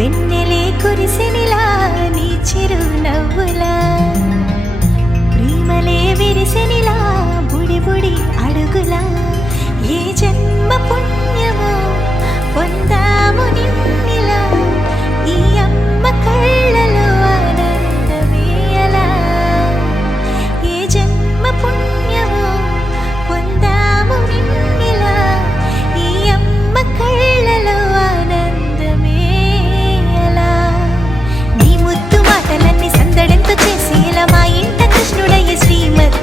వెన్నెలే కురిసెనిలా నీ చిరు నవ్వులా ప్రేమలే విరిసెనిలా బుడి బుడి అడుగులా ఏ జన్మ పుణ్యమో పొందాము నిన్నిలా ఈ అమ్మ కళ్ళలో ఆనందమే అలా ఏ జన్మ పుణ్యమో పొందాము నిన్నిలా ఈ అమ్మ కళ్ళలో ఆనందమే అలా నీ ముద్దు మాటలన్నీ సందడంతో చేసి ఇలా మా ఇంట కృష్ణుడయ్య శ్రీమత్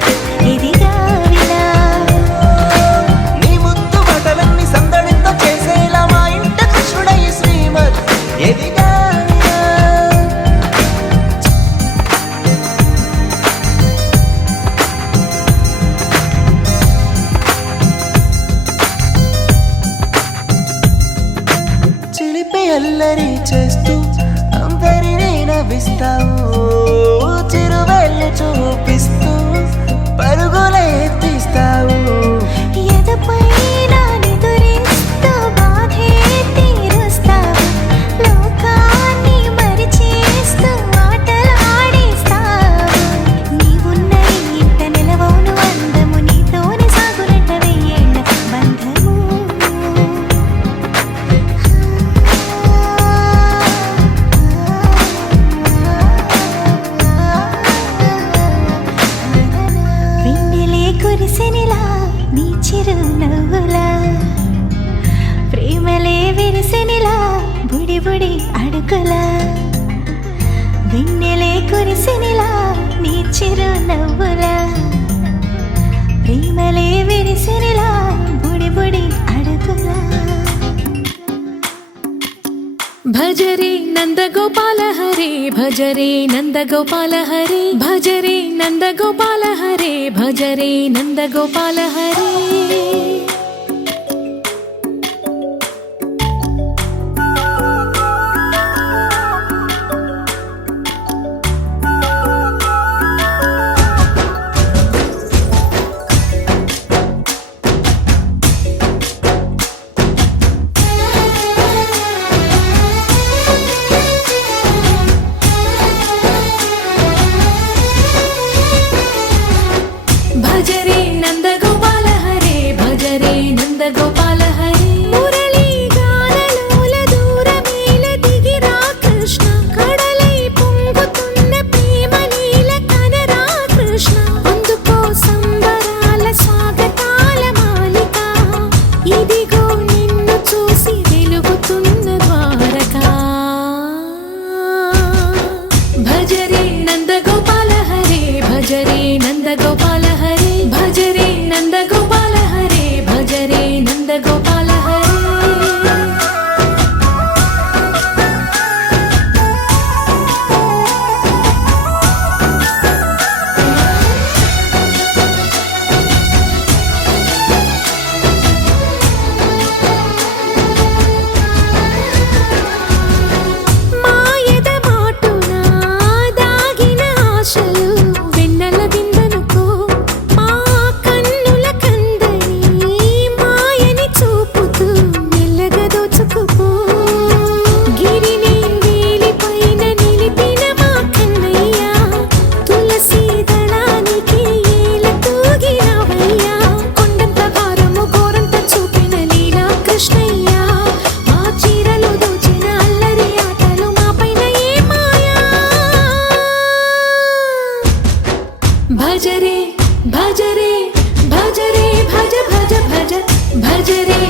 ఇదిగా విలా నీ ముద్దు మాటలన్నీ సందడంతో చేసేలా మా ఇంట కృష్ణుడయ్య శ్రీమత్ ఎదిగా చిలిపి అల్లరి చేస్తూ అందరినీ నవ్విస్తావు చిరువెళ్ళు చూపిస్తూ పరుగులే తీస్తావు ఎదపై నా నిదురిస్తూ బాధే తీరుస్తావు లోకాన్ని మరిచేస్తూ ఆటలు ఆడిస్తావు నీవున్న ఇంట నిలవవును అందము నీతోనే సాగునంట వెయ్యేళ్ళ బంధము వెన్నెలే కురిసెనిలా నీ చిరు నవ్వులా ప్రేమలే విరిసెనిలా బుడి బుడి అడుగులా వెన్నెలే కురిసెనిలా నీ చిరు నవ్వులా ప్రేమలే విరిసెనిలా బుడి బుడి అడుగులా భజరే నందగోపాల హరే భజరే నందగోపాల హరే భజరే నందగోపాల హరే భజరే నందగోపాల హరే భజరే నందగోపాల హరే భజరే నందగోపాల హరే మురళీ గానలోల దూరమేల దిగిరా కృష్ణ కడలై పొంగుతున్న ప్రేమ నీల కనరా కృష్ణ అందుకో సంబరాల స్వాగతాల మాలిక ఇదిగో నిన్ను చూసి వెలుగుతున్న ద్వారకా భజరే నందగోపాల హరే భజరే నందగోపాల హరే భజరే నందగోపాల హరే భజరే నందగోపాల హరే మాయద మాటున దాగిన ఆశలు వెన్నెల విందనుకో మా కన్నుల కందని మాయని చూపుతూ మెల్లగా దోచుకుపో గిరిని వేలిపైన నిలిపిన మా కన్నయ్య తులసి దళానికి ఏల తూగినవయ్యా కొండంత భారము గోరంత చూపిన లీలా కృష్ణయ్య మా చీరలు దోచిన అల్లరి ఆటలు మా పైన ఏ మాయా భజరే భజరే భజరే భజ భజ భజ భజరే